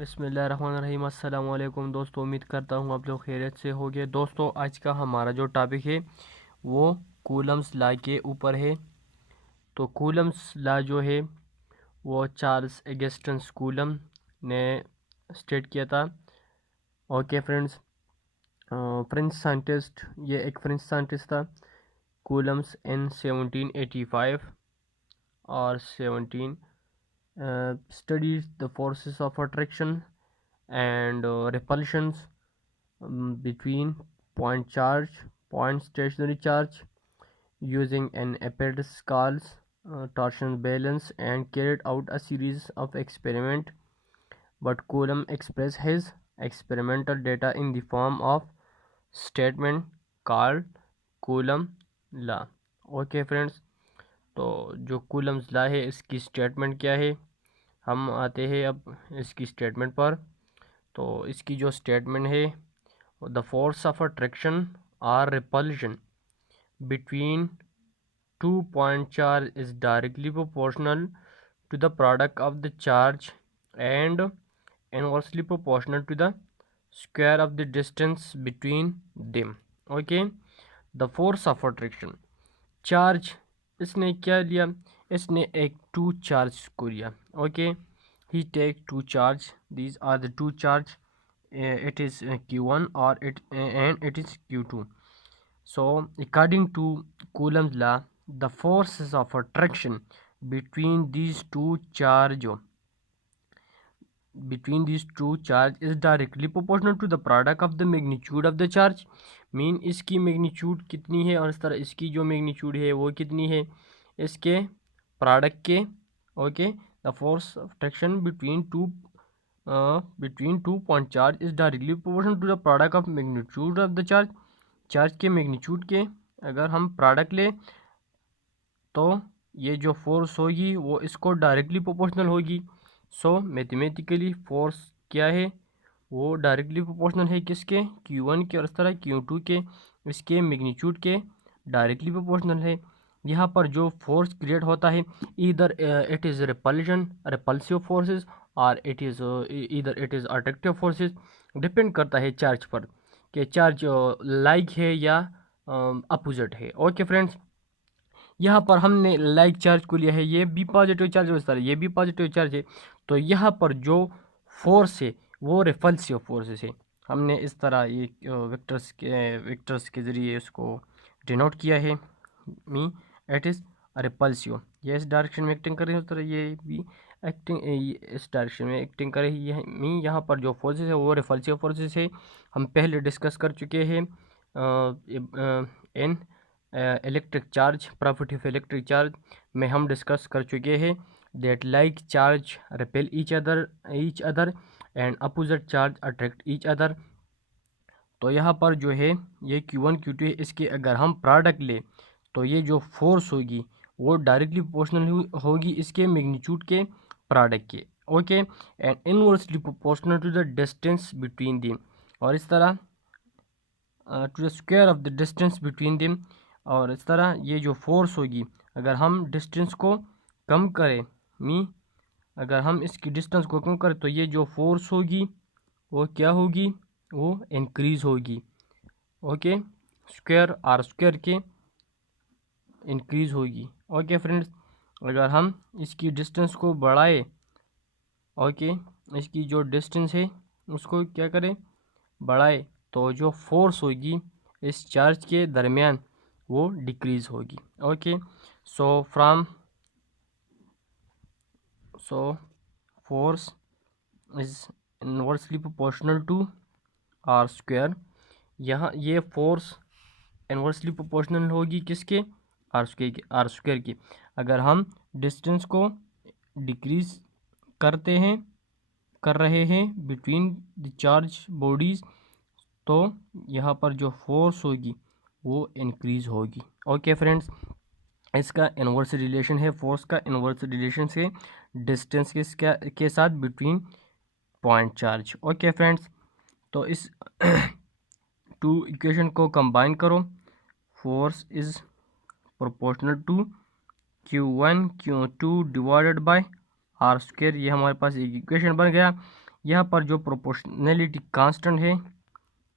बिस्मिल्लाहिर्रहमानिर्रहीम। अस्सलाम वालेकुम दोस्तों, उम्मीद करता हूँ आप लोग खैरियत से होंगे। दोस्तों, आज का हमारा जो टॉपिक है वो कूलम्स लॉ के ऊपर है। तो कूलम्स लॉ जो है वो चार्ल्स ऑगस्टस कूलम ने स्टेट किया था। ओके फ्रेंड्स, फ्रेंच साइंटिस्ट, ये एक फ्रेंच साइंटिस्ट था। कूलम्स इन 1785 और 17 studies the forces of attraction and repulsions between point charge, point stationary charge using an Aperdescal's torsion balance, and carried out a series of experiments. But Coulomb expressed his experimental data in the form of statement called Coulomb law. Okay friends, तो जो Coulomb's law है इसकी statement क्या है, हम आते हैं अब इसकी स्टेटमेंट पर। तो इसकी जो स्टेटमेंट है, द फोर्स ऑफ अट्रैक्शन और repulsion between two point charge is directly proportional to the product of the charge and inversely proportional to the square of the distance between them. Okay, the force of attraction, charge इसने क्या लिया, इसने एक two charge को लिया। Okay, he take two charge, these are the two charge, it is q1 or it is q2. So according to Coulomb's law, the forces of attraction between these two charge is directly proportional to the product of the magnitude of the charge. Mean इसकी magnitude कितनी है और इस तरह इसकी जो magnitude है वो कितनी है इसके प्रोडक्ट के। Okay, the force of attraction between two point charge is directly proportional to the product of magnitude of the charge. Charge के मैग्नीट्यूड के अगर हम प्रोडक्ट ले तो ये जो फोर्स होगी वो इसको डायरेक्टली प्रोपोर्शनल होगी। सो मैथमेटिकली फोर्स क्या है, वो डायरेक्टली प्रोपोर्शनल है किसके, Q1 के, और इस तरह Q2 के, इसके मैग्नीट्यूड के डायरेक्टली प्रोपोर्शनल है। यहाँ पर जो फोर्स क्रिएट होता है, either it is repulsive forces और either it is attractive forces, depend करता है चार्ज पर कि चार्ज लाइक है या अपोजिट है। ओके फ्रेंड्स, यहाँ पर हमने लाइक चार्ज को लिया है, ये भी पॉजिटिव चार्ज है, इस तरह ये भी पॉजिटिव चार्ज है। तो यहाँ पर जो फोर्स है वो रिपल्सिव फोर्सेस है। हमने इस तरह ये वेक्टर्स के ज़रिए इसको डिनोट किया है। मी इट इज़ रिपल्सिव, ये इस डायरेक्शन में एक्टिंग कर रही है, उस तरह ये भी एक्टिंग इस डायरेक्शन में एक्टिंग कर रही है। मी यहाँ पर जो फोर्सेस है वो रिपल्सिव फोर्सेस है। हम पहले डिस्कस कर चुके हैं इन electric charge, property of electric charge में हम डिस्कस कर चुके हैं that like charge repel each other and opposite charge attract each other. तो यहाँ पर जो है ये Q1 Q2 है, इसके अगर हम प्रोडक्ट ले तो ये जो फोर्स होगी वो डायरेक्टली प्रोपोर्शनल होगी इसके मैग्नीट्यूड के प्रोडक्ट के। Okay, and inversely proportional to the distance between them, और इस तरह to the square of the distance between them. और इस तरह ये जो फोर्स होगी अगर हम डिस्टेंस को कम करें, अगर हम इसकी डिस्टेंस को कम करें तो ये जो फोर्स होगी वो क्या होगी, वो इंक्रीज़ होगी। ओके, स्क्वायर आर स्क्वायर के इंक्रीज़ होगी। ओके फ्रेंड्स, अगर हम इसकी डिस्टेंस को बढ़ाए, ओके, इसकी जो डिस्टेंस है उसको क्या करें, बढ़ाए, तो जो फोर्स होगी इस चार्ज के दरमियान वो डिक्रीज़ होगी। Okay, so force is inversely proportional to R square. यहाँ ये फोर्स इनवर्सली प्रोपोर्शनल होगी किसके, आर स्क्वायर की। अगर हम डिस्टेंस को डिक्रीज कर रहे हैं बिटवीन द चार्ज बॉडीज़, तो यहाँ पर जो फोर्स होगी वो इंक्रीज़ होगी। ओके फ्रेंड्स, इसका इन्वर्स रिलेशन है, फोर्स का इन्वर्स रिलेशन से डिस्टेंस के साथ between point charge. Okay friends, तो इस टू इक्वेशन को कंबाइन करो, force is proportional to Q1 Q2 divided by R square, ये हमारे पास एक इक्वेशन बन गया। यहाँ पर जो प्रोपोर्शनैलिटी कांस्टेंट है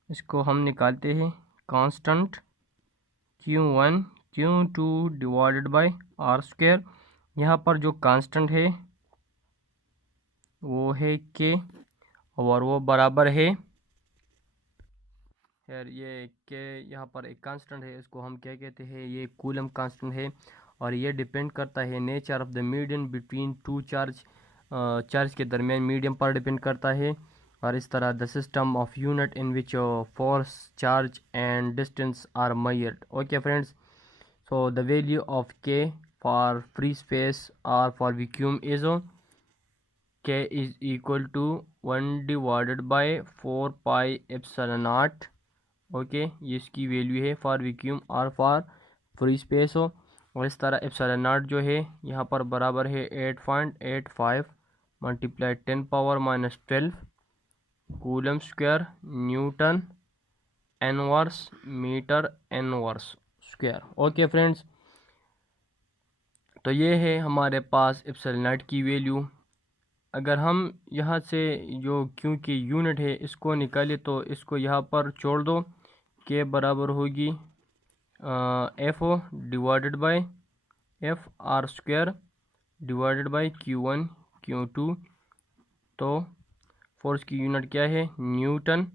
इसको हम निकालते हैं constant Q1 Q2 divided by R square. यहाँ पर जो कांस्टेंट है वो है K और वो बराबर है यार ये K यहाँ पर एक कांस्टेंट है, इसको हम क्या कहते हैं, ये कूलम कांस्टेंट है और ये डिपेंड करता है nature of the medium between two charge, charge के दरमियान मीडियम पर डिपेंड करता है। और इस तरह the system of unit in which force charge and distance are measured. Okay friends, so the value of K for free space और for vacuum is K is equal to 1 divided by 4 pi epsilon naught। Okay, ये इसकी value है for vacuum और for free space हो। और इस तरह epsilon not जो है यहाँ पर बराबर है 8.85 multiply 10 power minus 12 coulomb square newton inverse metre inverse square. Okay friends, तो ये है हमारे पास एप्सिलॉन नॉट की वैल्यू। अगर हम यहाँ से जो क्योंकि यूनिट है इसको निकाले तो इसको यहाँ पर छोड़ दो, के बराबर होगी F O divided by F R square divided by Q1 Q2। तो फोर्स की यूनिट क्या है, न्यूटन।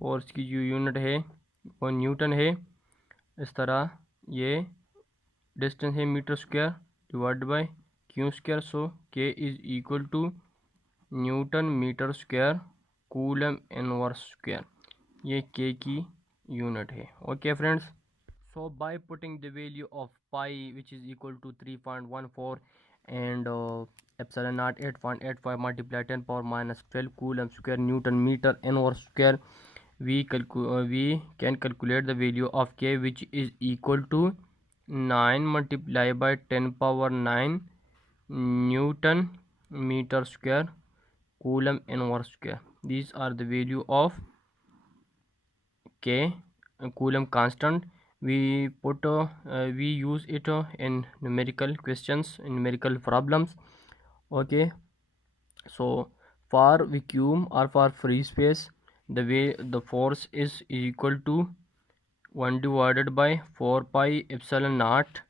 फोर्स की जो यूनिट है वो न्यूटन है। इस तरह ये डिस्टेंस है metre square divide by Q square. So K is equal to newton metre square coulomb inverse square, ये के की यूनिट है। Okay friends, so by putting the value of pi which is equal to 3.14 and epsilon not 8.85 multiply 10 power minus 12 coulomb square newton metre inverse square, we can calculate the value of K which is equal to 9 multiplied by 10 power 9 Newton meter square coulomb inverse square. These are the value of K, coulomb constant. We use it in numerical questions, in numerical problems. Okay, so for vacuum or for free space, the force is equal to 1 divided by 4 pi epsilon naught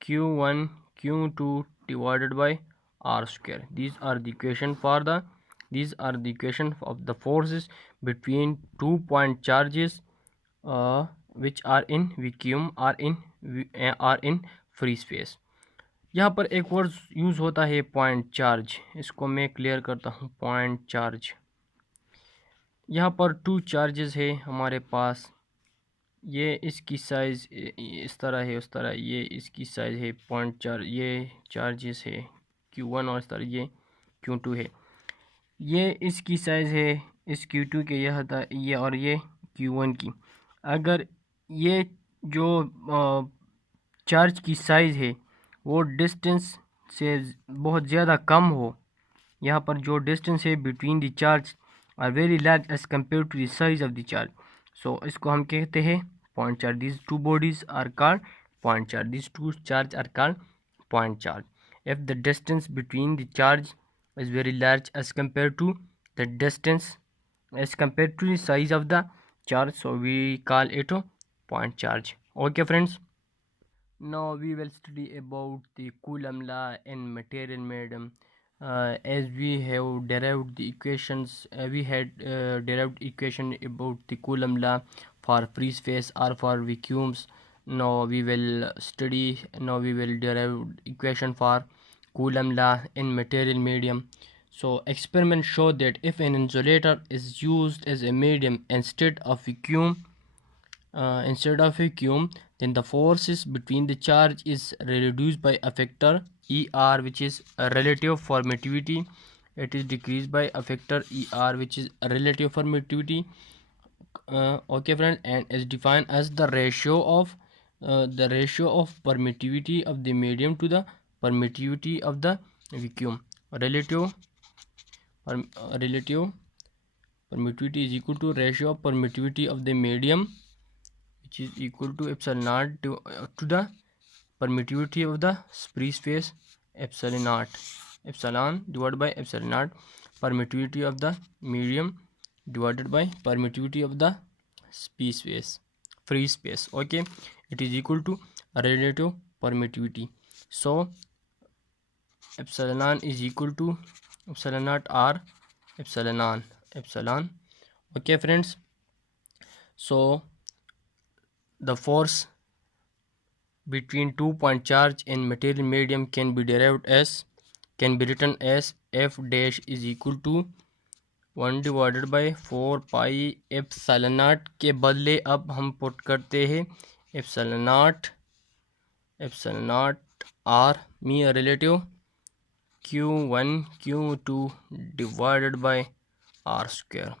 Q1 Q2 divided by r square. These are the equation of the forces between 2 point charges which are in vacuum or in free space. यहाँ पर एक word use होता है point charge, इसको मैं clear करता हूँ। Point charge, यहाँ पर 2 चार्जेस है हमारे पास, ये इसकी साइज़ इस तरह है, उस तरह ये इसकी साइज़ है पॉइंट चार्ज, ये चार्जेस है Q1 और इस तरह ये Q2 है, ये इसकी साइज़ है इस Q2 के यह था ये और ये Q1 की। अगर ये जो चार्ज की साइज़ है वो डिस्टेंस से बहुत ज़्यादा कम हो, यहाँ पर जो डिस्टेंस है between the charge are very large as compare to the size of the charge, so इसको हम कहते हैं point charge. This two bodies are called point charge, this two charge are called point charge. If the distance between the charge is very large as compared to the distance, as compared to the size of the charge, so we call it a point charge. Okay friends, now we will study about the Coulomb law in material medium. As we have derived the equations, we had derived equation about the Coulomb law for free space or for vacuums. Now we will derive equation for Coulomb law in material medium. So experiments show that if an insulator is used as a medium instead of vacuum, then the forces between the charge is reduced by a factor ER, which is a relative permittivity. It is decreased by a factor ER, which is a relative permittivity. Okay friends, and is defined as the ratio of permittivity of the medium to the permittivity of the vacuum. Relative permittivity is equal to ratio of permittivity of the medium, which is equal to epsilon naught to the permittivity of the free space epsilon naught. epsilon divided by epsilon naught, permittivity of the medium divided by permittivity of the free space. Okay, it is equal to relative permittivity. So epsilon is equal to epsilon naught r epsilon. Okay friends, so the force between 2 point charge in material medium can be written as F dash is equal to 1 divided by 4 pi epsilon naught के बदले अब हम put करते हैं epsilon naught r me relative q1 q2 divided by r square.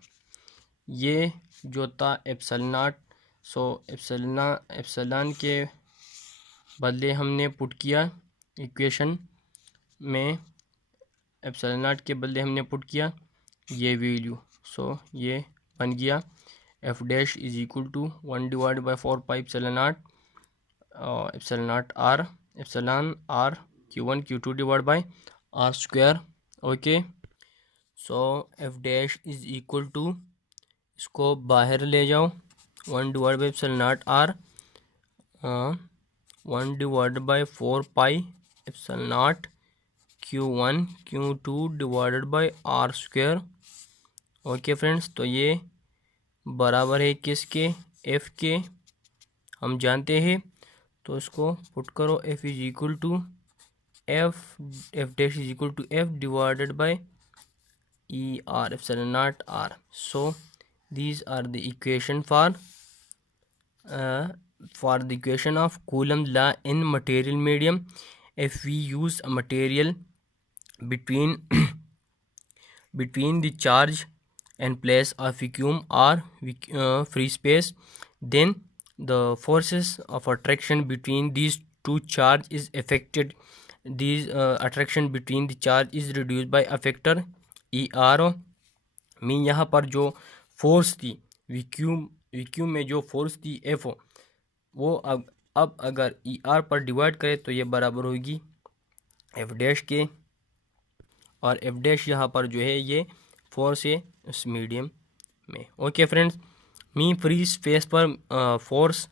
ये जो था epsilon naught, सो epsilon के बदले हमने पुट किया इक्वेशन में, एप्सिलॉन नॉट के बदले हमने पुट किया ये वैल्यू. सो ये बन गया F dash is equal to 1 divide by 4 pi epsilon naught R Q1 Q2 divide by R square. Okay, so F dash is equal to, इसको बाहर ले जाओ, 1 divide by epsilon naught R 1 divided by 4 pi epsilon not Q1 Q2 divided by R square. Okay friends, तो ये बराबर है किसके, F के, हम जानते हैं. तो इसको पुट करो, F is equal to F dash is equal to F divided by E R epsilon naught R. So these are the equation for the equation of Coulomb's law in material medium. If we use a material between the charge and place of vacuum or free space, then the forces of attraction between these two charge is affected. These attraction between the charge is reduced by a factor ER. Mean यहाँ पर जो force थी vacuum में जो force थी F, वो अब अगर ई आर पर डिवाइड करें तो ये बराबर होगी एफ डैश के, और एफ डैश यहाँ पर जो है ये फोर्स है उस मीडियम में. ओके फ्रेंड्स, मी फ्री स्पेस पर फोर्स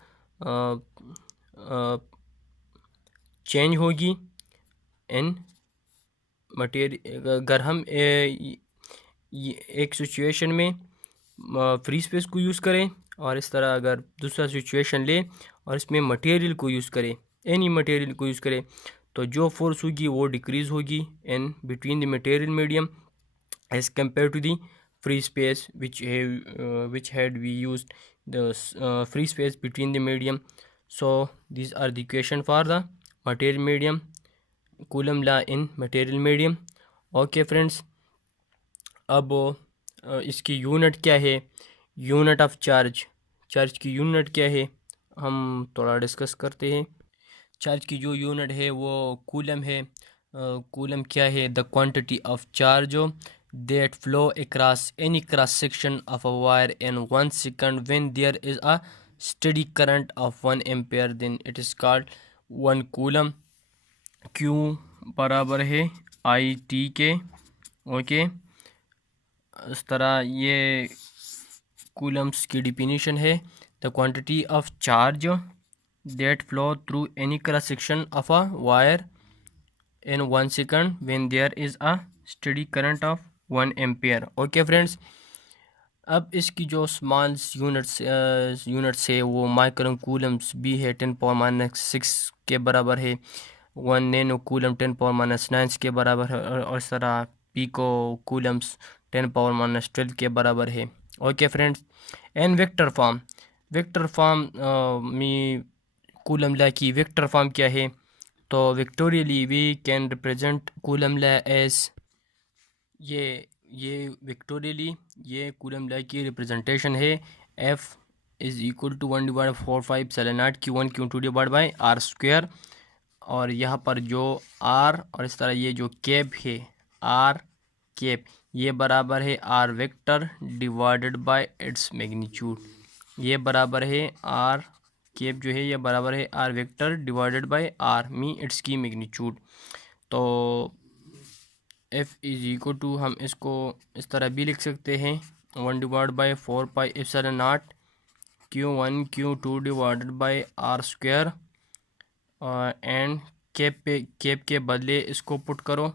चेंज होगी इन मटेरियल. अगर हम एक सिचुएशन में फ्री स्पेस को यूज़ करें और इस तरह अगर दूसरा सिचुएशन ले और इसमें मटेरियल को यूज़ करें, एनी मटेरियल को यूज़ करें, तो जो फोर्स होगी वो डिक्रीज़ होगी in between the material medium as compare to the free space which had we used the free space between the medium. So these are the equation for the material medium, Coulomb law in material medium. Okay friends, अब इसकी unit क्या है, unit of charge की unit क्या है, हम थोड़ा discuss करते हैं. चार्ज की जो यूनिट है वो कूलम है. कूलम क्या है, the quantity of charge that flow across any cross section of a wire in 1 second when there is a steady current of 1 ampere, then it is called 1 coulomb. Q बराबर है I T के. Okay, इस तरह ये Coulomb's की definition है. The quantity of charge that flow through any cross section of a wire in 1 second when there is a steady current of 1 ampere. Okay friends, अब इसकी जो स्मॉल यूनिट्स है वो माइक्रो कूलम्स भी है, 10⁻⁶ के बराबर है. 1 नैनो कूलम 10⁻⁹ के बराबर है, और इस तरह पीको कूलम्स 10⁻12 के बराबर है. Okay friends, and vector form में कूलम लॉ की वेक्टर फॉर्म क्या है, तो vectorially we can represent Coulomb law as, ये विक्टोरियली ये कूलम लॉ की रिप्रेजेंटेशन है. F is equal to 1 divide 4 epsilon not Q1 Q2 divide by R square. और यहाँ पर जो आर और इस तरह ये जो कैप है आर कैप, ये बराबर है R vector divided by its magnitude. ये बराबर है आर कैप जो है ये बराबर है R vector divided by R मी इट्स की मैग्नीट्यूड. तो एफ इज इक्वल टू, हम इसको इस तरह भी लिख सकते हैं, 1/4 pi epsilon not Q1 Q2 divided by R square, and cap के बदले इसको पुट करो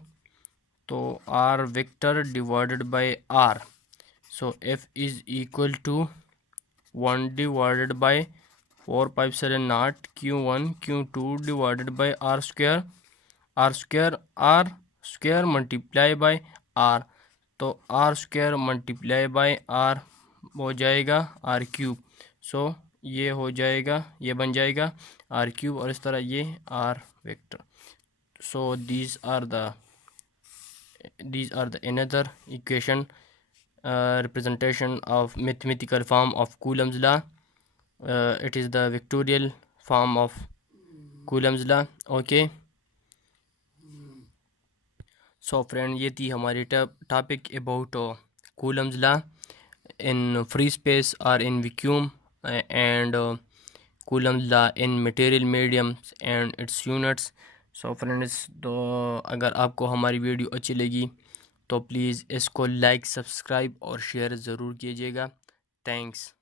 तो R vector divided by R. So F is equal to 1/4 pi epsilon not Q1 Q2 divided by R square, R square multiply by R, तो are square multiply by R हो जाएगा are cube. सो ये हो जाएगा, ये बन जाएगा are cube, और इस तरह ये R vector. So these are the another equation representation of mathematical form of Coulomb's law. It is the vectorial form of Coulomb's law. Okay, so friend, ये थी हमारी topic about Coulomb's law in free space or in vacuum, and Coulomb's law in material mediums and its units. So friends, तो अगर आपको हमारी video अच्छी लगी तो प्लीज़ इसको लाइक, सब्सक्राइब और शेयर ज़रूर कीजिएगा। थैंक्स।